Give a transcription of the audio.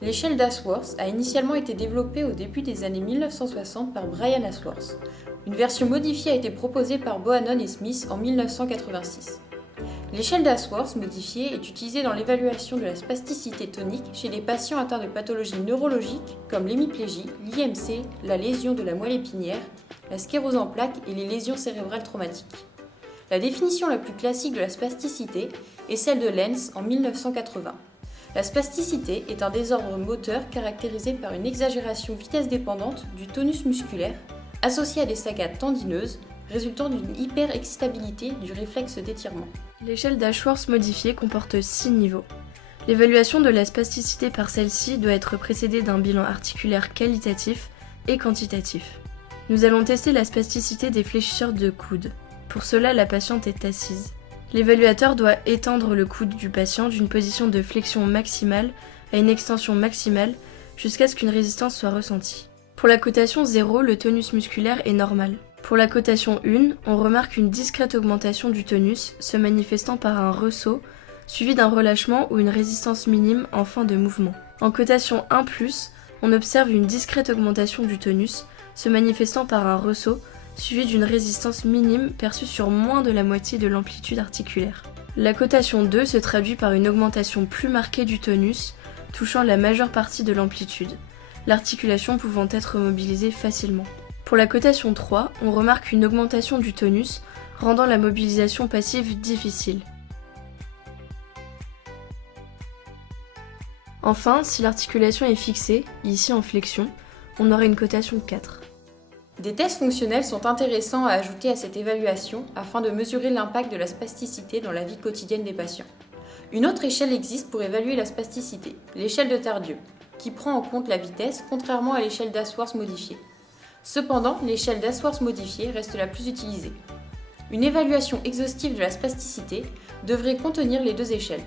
L'échelle d'Ashworth a initialement été développée au début des années 1960 par Brian Ashworth. Une version modifiée a été proposée par Bohannon et Smith en 1986. L'échelle d'Ashworth modifiée est utilisée dans l'évaluation de la spasticité tonique chez les patients atteints de pathologies neurologiques comme l'hémiplégie, l'IMC, la lésion de la moelle épinière, la sclérose en plaques et les lésions cérébrales traumatiques. La définition la plus classique de la spasticité est celle de Lenz en 1980. La spasticité est un désordre moteur caractérisé par une exagération vitesse-dépendante du tonus musculaire associée à des saccades tendineuses résultant d'une hyperexcitabilité du réflexe d'étirement. L'échelle d'Ashworth modifiée comporte 6 niveaux. L'évaluation de la spasticité par celle-ci doit être précédée d'un bilan articulaire qualitatif et quantitatif. Nous allons tester la spasticité des fléchisseurs de coude. Pour cela, la patiente est assise. L'évaluateur doit étendre le coude du patient d'une position de flexion maximale à une extension maximale jusqu'à ce qu'une résistance soit ressentie. Pour la cotation 0, le tonus musculaire est normal. Pour la cotation 1, on remarque une discrète augmentation du tonus se manifestant par un ressaut suivi d'un relâchement ou une résistance minime en fin de mouvement. En cotation 1+, on observe une discrète augmentation du tonus se manifestant par un ressaut suivi d'une résistance minime perçue sur moins de la moitié de l'amplitude articulaire. La cotation 2 se traduit par une augmentation plus marquée du tonus, touchant la majeure partie de l'amplitude, l'articulation pouvant être mobilisée facilement. Pour la cotation 3, on remarque une augmentation du tonus, rendant la mobilisation passive difficile. Enfin, si l'articulation est fixée, ici en flexion, on aura une cotation 4. Des tests fonctionnels sont intéressants à ajouter à cette évaluation afin de mesurer l'impact de la spasticité dans la vie quotidienne des patients. Une autre échelle existe pour évaluer la spasticité, l'échelle de Tardieu, qui prend en compte la vitesse contrairement à l'échelle d'Ashworth modifiée. Cependant, l'échelle d'Ashworth modifiée reste la plus utilisée. Une évaluation exhaustive de la spasticité devrait contenir les deux échelles,